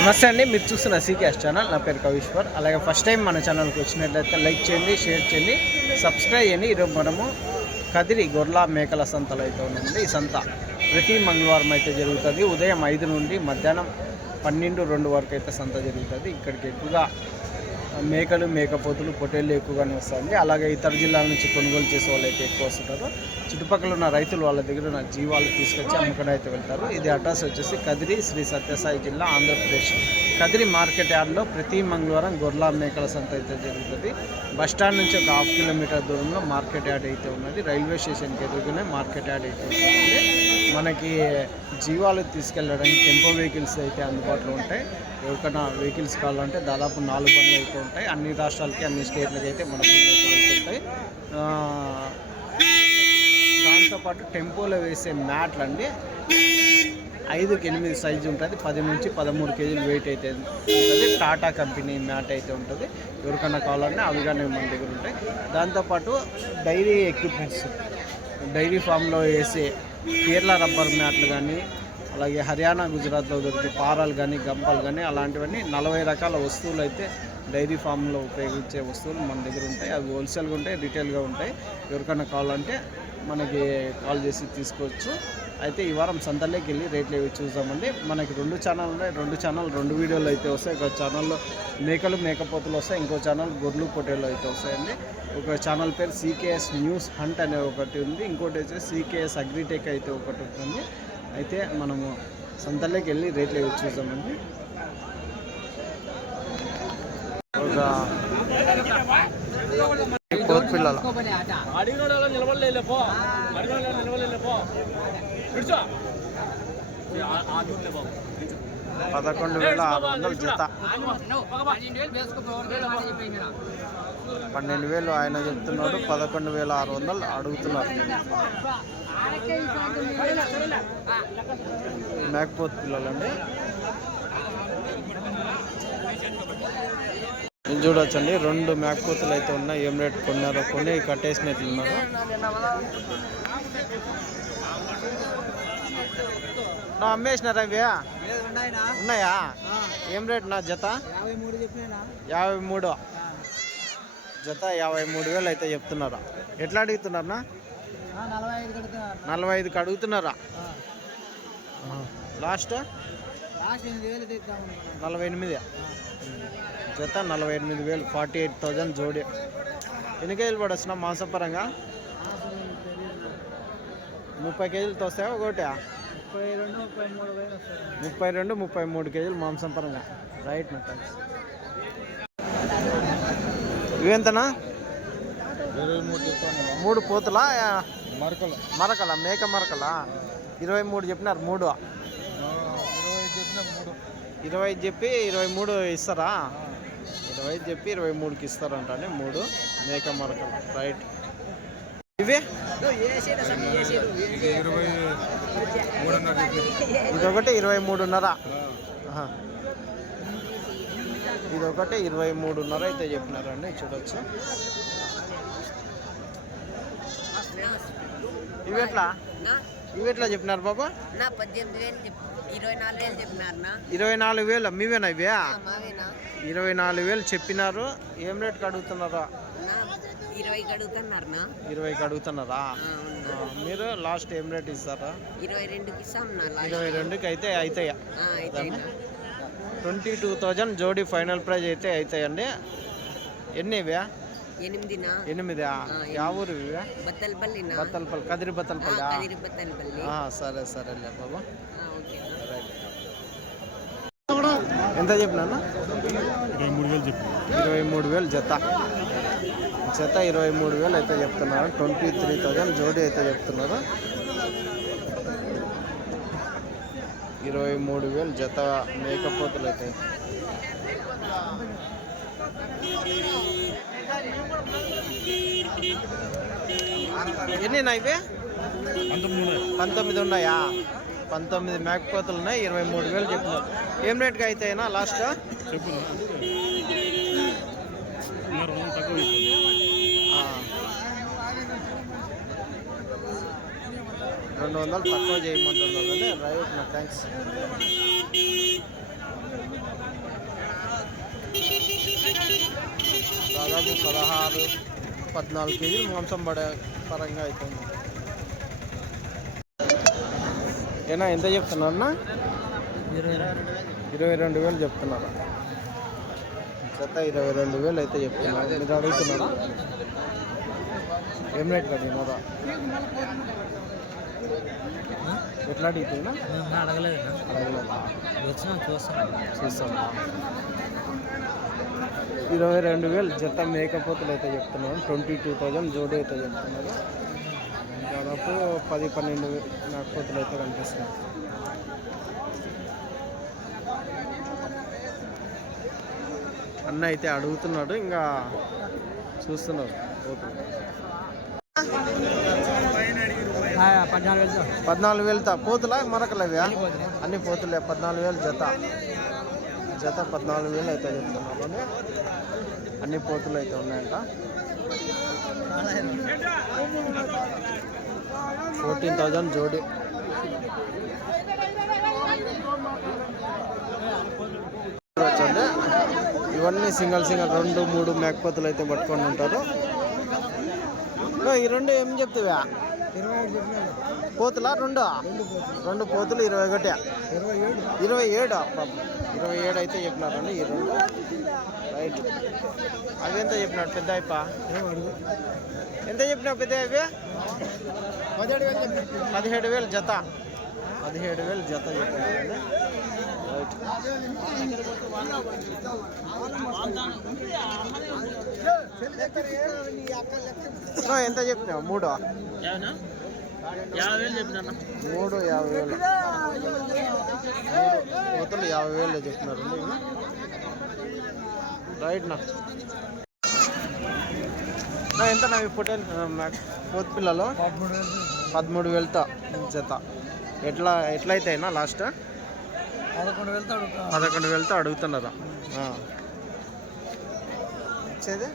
నమస్తే అండి, మీరు చూస్తున్న సీకేఎస్ ఛానల్. నా పేరు కవీశ్వర్. అలాగే ఫస్ట్ టైం మన ఛానల్కి వచ్చినట్లయితే లైక్ చేయండి, షేర్ చేయండి, సబ్స్క్రైబ్ చేయండి. ఈరోజు మనము కదిరి గొర్రెల మేకల సంతలో అయితే ఉన్నామండి. ఈ సంత ప్రతి మంగళవారం అయితే జరుగుతుంది. ఉదయం 5 నుండి మధ్యాహ్నం 12-2 వరకు అయితే సంత జరుగుతుంది. ఇక్కడికి ఎక్కువగా మేకలు, మేకపోతులు, పొట్టేళ్ళు ఎక్కువగానే వస్తాయండి. అలాగే ఇతర జిల్లాల నుంచి కొనుగోలు చేసే వాళ్ళు అయితే ఎక్కువ వస్తుంటారు. చుట్టుపక్కల ఉన్న రైతులు వాళ్ళ దగ్గర ఉన్న జీవాలు తీసుకొచ్చి అమ్ముకుని అయితే వెళ్తారు. ఇది అడ్రస్ వచ్చేసి కదిరి, శ్రీ సత్యసాయి జిల్లా, ఆంధ్రప్రదేశ్. కదిరి మార్కెట్ యార్డ్లో ప్రతి మంగళవారం గొర్రెల మేకల సంత అయితే జరుగుతుంది. బస్టాండ్ నుంచి ఒక 1/2 కిలోమీటర్ దూరంలో మార్కెట్ యార్డ్ అయితే ఉన్నది. రైల్వే స్టేషన్కి ఎదురుగానే మార్కెట్ యార్డ్ అయితే ఉంటుంది. మనకి జీవాలు తీసుకెళ్ళడానికి టెంపో వెహికల్స్ అయితే అందుబాటులో ఉంటాయి. ఎవరికైనా వెహికల్స్ కావాలంటే దాదాపు 4 బండ్లు అయితే ఉంటాయి. అన్ని రాష్ట్రాలకి, అన్ని స్టేట్లకి అయితే మనకు ఉంటాయి. దాంతోపాటు టెంపోలో వేసే మ్యాట్లు అండి 5-8 సైజు ఉంటుంది. 10 నుంచి 13 కేజీలు వెయిట్ అయితే ఉంటుంది. టాటా కంపెనీ మ్యాట్ అయితే ఉంటుంది. ఎవరికైనా కావాలంటే అవి కానీ మన దగ్గర ఉంటాయి. దాంతోపాటు డైరీ ఎక్విప్మెంట్స్, డైరీ ఫామ్లో వేసే కేరళ రబ్బర్ మ్యాట్లు కానీ, అలాగే హర్యానా, గుజరాత్లో దొరికే పారాలు కానీ, గంపలు కానీ, అలాంటివన్నీ 40 రకాల వస్తువులు అయితే డైరీ ఫామ్లో ఉపయోగించే వస్తువులు మన దగ్గర ఉంటాయి. అవి హోల్సేల్గా ఉంటాయి, రీటైల్గా ఉంటాయి. ఎవరికైనా కావాలంటే మనకి కాల్ చేసి తీసుకోవచ్చు. అయితే ఈ వారం సంతలోకి వెళ్ళి రేట్లు ఏవి చూద్దామండి. మనకి 2 ఛానల్ ఉన్నాయి. 2 వీడియోలు అయితే వస్తాయి. ఒక ఛానల్లో మేకలు, మేకపోతులు వస్తాయి. ఇంకో ఛానల్ గొర్రెలు, పొట్టేళ్ళు అయితే వస్తాయండి. ఒక ఛానల్ పేరు సీకేఎస్ న్యూస్ హంట్ అనే ఒకటి ఉంది. ఇంకోటి వచ్చేసి సీకేఎస్ అగ్రిటెక్ అయితే ఒకటి ఉంటుంది. అయితే మనము సంతలోకి వెళ్ళి రేట్లు ఏవి చూద్దామండి. ఒక పిల్లల 11,600 జత. 12,000 ఆయన చెప్తున్నాడు. 11,600 అడుగుతున్నారు. మేకపోతు పిల్లలండి. ఇది చూడొచ్చండి, 2 మేకపోతులు అయితే ఉన్నాయి. ఏం రేటు కొన్నారో కొన్ని కట్టేసినట్లున్నారు. అమ్మేసినారా ఇవి? ఉన్నాయా? ఏం రేటు నా జత? 53 జత. 53,000 అయితే చెప్తున్నారా? ఎట్లా అడుగుతున్నారా? 45కి అడుగుతున్నారా? లాస్ట్ 48 జత. 48,000, 48,000 జోడి. ఎన్ని కేజీలు పడొస్తున్నా మాంసపరంగా? 30 కేజీలతో వస్తాయా ఒకటి? 32-33 కేజీలు మాంసం పరంగా. రైట్ నా థ్యాంక్స్. ఇవెంతనా? 3 పోతులా? మరకల మేక మరకలా? 23 చెప్పినారు. 3 25 చెప్పి 23 ఇస్తారా? 25 చెప్పి 23కి ఇస్తారంట. 3 మేక మరకలు. రైట్. ఇవే ఇదొకటి 23.5. ఇదొకటి 23.5 అయితే చెప్పినారండి. చూడొచ్చు. ఇవి ఎట్లా చెప్పినారు బాబా? 24,000 మీవేనా ఇవే? 24,000 చెప్పినారు. ఏం రేట్కి అడుగుతున్నారా? 20కి అడుగుతున్నారా? మీరు లాస్ట్ ఏం రేట్ ఇస్తారా? 22కి అయితే అవుతాయా? 22,000 జోడీ ఫైనల్ ప్రైజ్ అయితే అవుతాయండి. ఎన్ని ఇవే? 8. యా ఊరు ఇవే? బత్తలపల్లి, కదిరి బత్తలపల్లి. సరే సరేలే బాబా. ఎంత చెప్పినా? 23,000 జత. 23,000 అయితే చెప్తున్నారు. 23,000 జోడీ అయితే చెప్తున్నారు. 23,000 జత మేకపోతులు అయితే. ఎన్ని ఇవే? 19 ఉన్నాయా? 19 మేకపోతులు ఉన్నాయి. 23,000 చెప్పినారు. ఏం రేట్గా అయితేనా లాస్ట్? 200 తక్కువ చేయమంటున్నారు. రైట్ నా థ్యాంక్స్. 16, 14 కేజీలు మాంసం పడే పరంగా అవుతుంది. ఏనా ఎంత చెప్తున్నారన్నా? 22,000 చెప్తున్నారా? జత 22,000 అయితే చెప్తున్నారు. మీరు అడుగుతున్నారా? ఏం రేట్లు అడిగినారా? ఎట్లా అడుగుతున్నా? అడగలేదు. చూస్తాం. 22,000 జత మేకపోతులు అయితే చెప్తున్నారు. 22,000 జోడి అయితే చెప్తున్నారు. దాదాపు 10-12 మేకపోతులు అయితే కనిపిస్తున్నాయి. అన్న అయితే అడుగుతున్నాడు, ఇంకా చూస్తున్నారు. 14,000 పోతులా మరకలవి? అన్ని పోతులే. 14,000 జత 14,000 అయితే చెప్తున్నారు. అన్ని పోతులు అయితే ఉన్నాయంట. 14,000 జోడి. వచ్చండి ఇవన్నీ సింగల్ 2-3 మేకపోతులు అయితే పట్టుకొని ఉంటారు. ఈ రెండు ఏం చెప్తావా? 27 పోతులా? రెండు పోతులు 21, 27 అయితే చెప్పినారండి ఈ రెండు. రైట్. అవి ఎంత చెప్పినాడు పెద్ద అయిప? ఎంత చెప్పినావు పెద్ద అవి? 17,000 జత. 17,000 జత చెప్పినారండి. రైట్. ఎంత చెప్పినావు? 3,50,000 పోతులు 50,000 చెప్తున్నారు. రైట్ నా ఎంత నా పొటేల్ పోతు పిల్లలు? 13,000 జత. ఎట్లయితే అయినా లాస్ట్ 11,000 అడుగుతున్నారా? ఇచ్చేది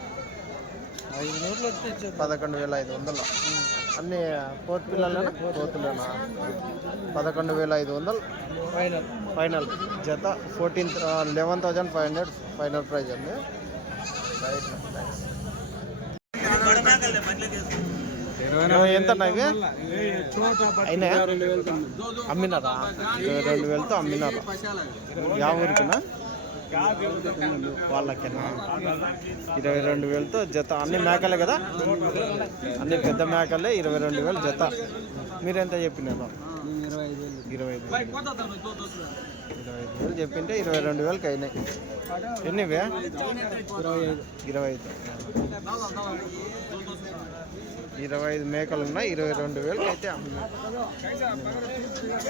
11,500. అన్ని పోతు పిల్లలేనా? పోతులేనా? 11,500 ఫైనల్ జత. 11,500 ఫైనల్ ప్రైజ్ అండి. రైట్. ఎంత ఇవి అయినా? అమ్మినారా? 22,000 అమ్మినారా? యా ఊరికినా? వాళ్ళకేనా? 22,000 జత. అన్ని మేకలే కదా? అన్ని పెద్ద మేకలే. 22,000 జత. మీరెంత చెప్పినారు? 25,000 చెప్పింటే 22,000 అయినాయి. ఎన్నివే? 25 మేకలు ఉన్నాయి. 22,000 అయితే అమ్మినారు.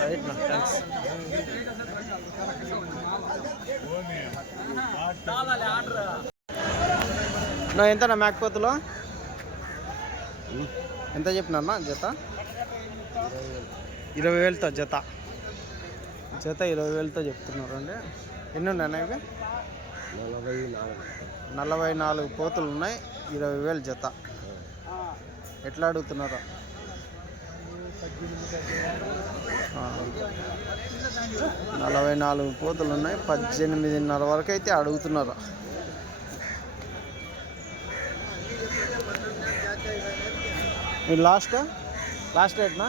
రైట్ నా థ్యాంక్స్. ఎంతనా మేకపోతులు? ఎంత చెప్పినా జత? 20,000 జత. 20,000 చెప్తున్నారు అండి. ఎన్ని ఉన్నాయి ఇవి? 44 పోతులు ఉన్నాయి. 20,000 జత. ఎట్లా అడుగుతున్నారా? 44 పోతులు ఉన్నాయి. 18,500 వరకు అయితే అడుగుతున్నారు. మీరు లాస్ట్ రేట్నా?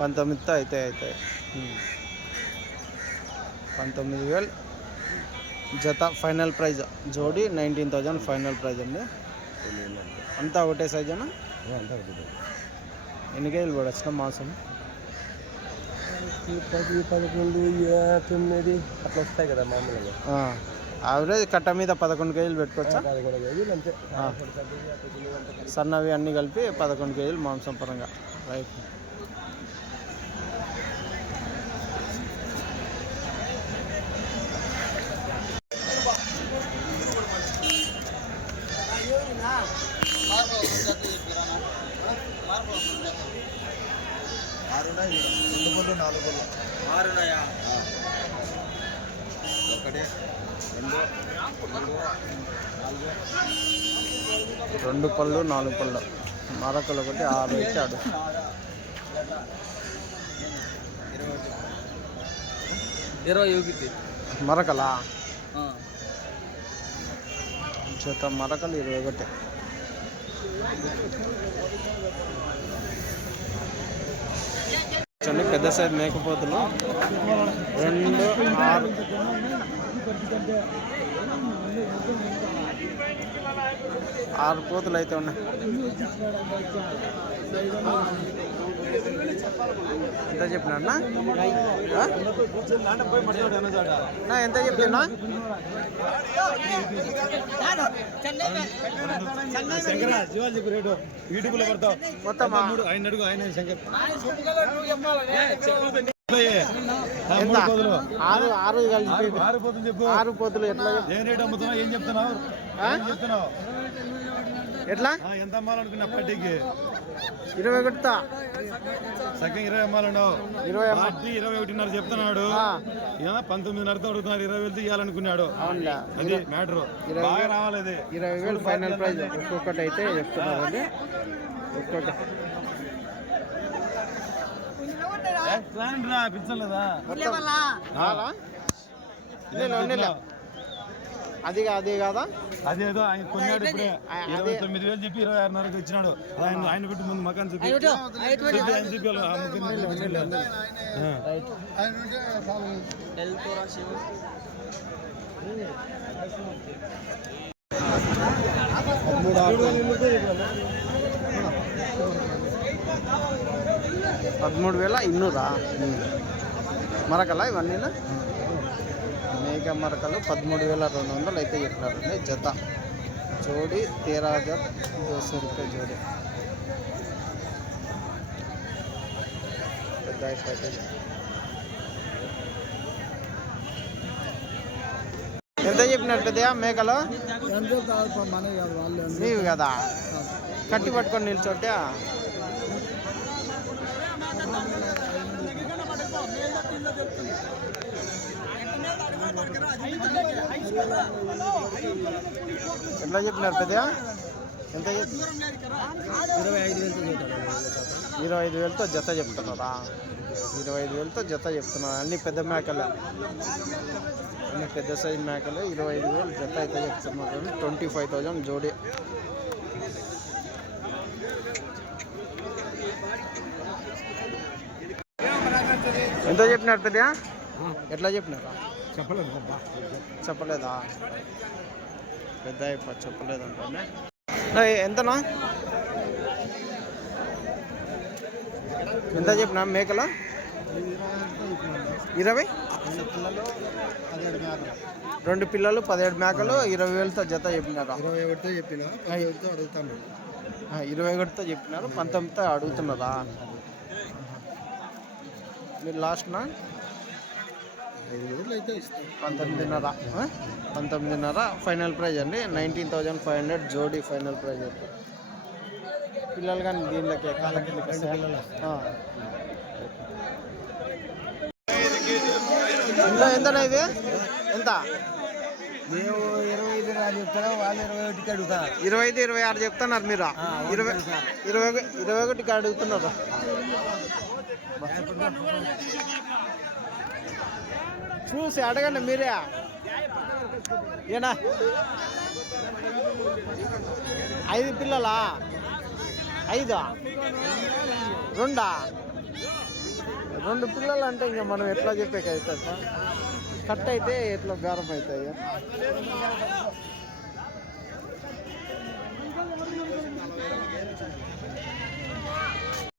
19 అయితే 19,000 జత ఫైనల్ ప్రైజ్. జోడి 19,000 ఫైనల్ ప్రైజ్ అండి. అంతా ఒకటే సైజేనా? ఎన్ని కేజీలు కూడా వచ్చిన మాంసం? 10, 11, 9 అట్లా వస్తాయి కదా మామూలుగా. యావరేజ్ కట్ట మీద 11 కేజీలు పెట్టుకోవచ్చా? 11 కేజీలు అంతే. సన్నవి అన్నీ కలిపి 11 కేజీలు మాంసం పరంగా. రైట్. రెండు పళ్ళు 4 పళ్ళు మరకలు ఒకటి 6 ఇచ్చాడు. మరకలా జత మరకలు 21. చూడండి పెద్ద సైజ్ మేకపోతులు 2, 6. 6 పోతులు అయితే ఉన్నాయి. ఎంత చెప్పినా ఎంత చెప్తున్నా? మొత్తమా ఎంత? 6 కలిసి 6 పోతులు ఎట్లా ఏం చెప్తున్నావు? ఎట్లా ఎంత అమ్మాలనుకున్నా పట్టికి 21 సగం 20 అమ్మాలన్నావు. 21.5 చెప్తున్నాడు. 19.5 అడుగుతున్నారు. 20,000 ఇవ్వాలనుకున్నాడు. అవునులే అది మ్యాటర్. బాగా రావాలి. 20,000 ఫైనల్ ప్రైజ్ ఒక్కొక్కటి అయితే చెప్తున్నారు అండి. ఒక్కొక్కటి పిచ్చలేదా అది కాదా? అదేదో ఆయన కొన్నాడు ఇప్పుడే 29,000 చెప్పి 26,500 ఇచ్చినాడు. ఆయన పెట్టి ముందు మకాన్ చూపి $13,200 మరకలా ఇవన్నీ మేక మరకలు 13,200 అయితే చెప్పినారండి జత. జోడి 13,200 రూపాయ జోడి. పెద్ద ఎంత చెప్పినారు పెద్దయా మేకలు? నీవు కదా కట్టి పట్టుకొని నిల్చోటే. ఎట్లా చెప్పినారు పెద్దయా? ఎంత 25,000తో జత చెప్తున్నారా? 25,000తో జత చెప్తున్నారు. అన్ని పెద్ద మేకలే, అన్ని పెద్ద సైజ్ మేకలు. 25,000 జత అయితే చెప్తున్నారు. 25,000 జోడి. ఎంత చెప్పినారు పెద్దయా? ఎట్లా చెప్పినారా? చెప్పలేదా? పెద్ద చెప్పలేదు అంటే ఎంతనా? ఎంత చెప్పినా మేకలు? 20 2 పిల్లలు 17 మేకలు 20,000తో జత చెప్పినారా? 21తో చెప్పిన 15తో అడుగుతాను. 21తో చెప్పినారు. 19తో అడుగుతున్నారా? మీరు లాస్ట్నా 5,000 అయితే ఇస్తాను. 19,500 ఫైనల్ ప్రైజ్ అండి. 19,500 జోడీ ఫైనల్ ప్రైజ్. పిల్లలు కానీ దీనిలోకి కాళ్ళ కిందకి ఎంతనా ఇది? ఎంత? మేము 25 చెప్తాను. వాళ్ళు 21కి అడుగుతా. 25, 26 చెప్తున్నారు మీరు. 21కి అడుగుతున్నారు. చూసి అడగండి మీరే. ఏనా 5 పిల్లలా? 5 2 పిల్లలు అంటే ఇంకా మనం ఎట్లా చెప్పేకైతే కట్ అయితే ఎట్లా బేరం అవుతాయి.